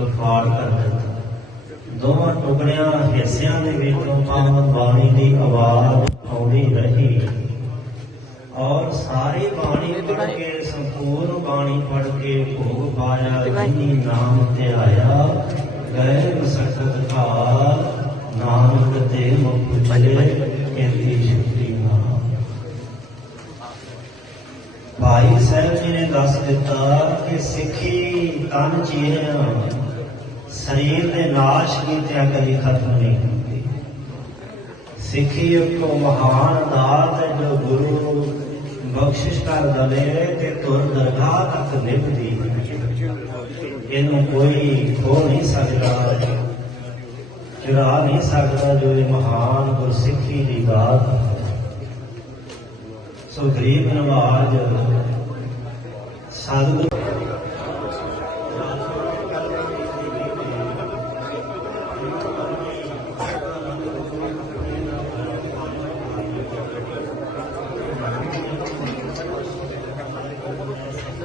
ਦੁਫਾੜ ਕਰ ਦਿੱਤਾ। ਦੋਵਾਂ ਟੁਕੜਿਆਂ, ਹਿੱਸਿਆਂ ਦੇ ਵਿੱਚੋਂ ਤਾਂ ਬਾਣੀ ਦੀ ਆਵਾਜ਼ ਆਉਂਦੀ ਰਹੀ। ਔਰ ਸਾਰੀ ਬਾਣੀ ਪੜ੍ਹ ਕੇ, ਸੰਪੂਰਨ ਬਾਣੀ ਪੜ੍ਹ ਕੇ ਭੋਗ ਪਾਇਆ। ਜਿਨੀ ਨਾਮ ਤੇ ਆਇਆ, ਗਏ ਮਸਕਤ ਕਾ ਨਾਨਕ ਤੇ ਮੁਖ ਚਲੇ, ਕਹਿੰਦੀ ਸ਼ਕਤੀ ਨਾ ਭਾਈ ਸਾਹਿਬ ਜੀ ਨੇ ਦੱਸ ਦਿੱਤਾ ਕਿ ਸਿੱਖੀ ਤਨ ਚੀਰਿਆ ਸਰੀਰ ਦੇ ਨਾਸ਼ ਕੀਤਿਆਂ ਕਦੀ ਖਤਮ ਨਹੀਂ ਹੁੰਦੀ। ਸਿੱਖੀ ਇੱਕ ਮਹਾਨ ਦਾਤ ਹੈ ਜੋ ਗੁਰੂ ਬਖਸ਼ਿਸ਼ ਕਰ ਦਵੇ ਤੇ ਤੁਰ ਦਰਗਾਹ ਤੱਕ ਨਿਭਦੀ ਇਹਨੂੰ ਕੋਈ ਖੋ ਨਹੀਂ ਸਕਦਾ, ਚੁਰਾ ਨਹੀਂ ਸਕਦਾ ਜੋ ਇਹ ਮਹਾਨ ਗੁਰਸਿੱਖੀ ਦੀ ਦਾਤ ਹੈ। ਸੋ ਗਰੀਬ ਨਵਾਜ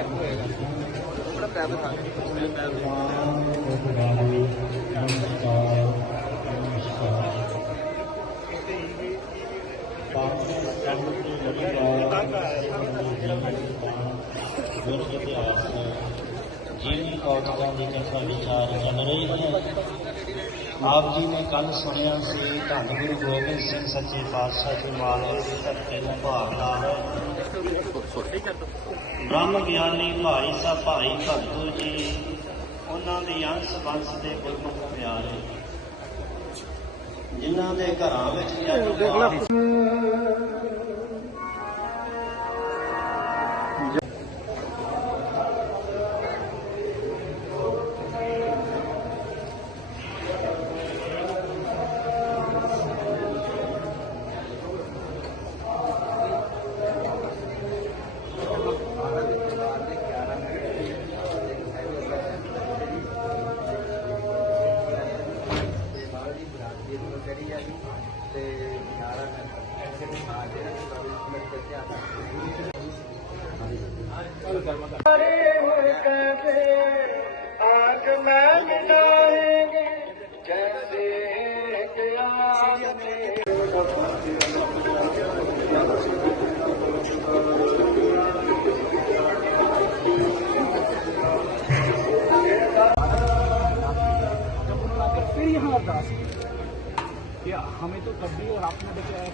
ਸਤਿਗੁਰੂ ਗੁਰ ਇਤਿਹਾਸ ਜੀਵਨੀ ਕੌਤਕਾਂ ਦੀ ਕਥਾ ਵਿਚਾਰ ਚੱਲ ਰਹੀ ਹੈ ਆਪ ਜੀ ਨੇ ਕੱਲ ਸੁਣਿਆ ਸੀ, ਧੰਨ ਗੁਰੂ ਗੋਬਿੰਦ ਸਿੰਘ ਸੱਚੇ ਪਾਤਸ਼ਾਹ ਜੀ ਮਾਲਵੇ ਦੀ ਧਰਤੀ ਨੂੰ ਭਾਗ ਨਾਲ। ਬ੍ਰਹਮ ਗਿਆਨੀ ਭਾਈ ਸਾਹਿਬ ਭਾਈ ਭਗਤੂ ਜੀ, ਉਹਨਾਂ ਦੇ ਅੰਸ਼ ਬੰਸ ਦੇ ਗੁਰਮੁਖ ਪਿਆਰੇ। ਜਿਨ੍ਹਾਂ ਦੇ ਘਰਾਂ ਵਿੱਚ ਵੀ आग फिर यहाँ क्या हमें तो तब भी और आपने बचाया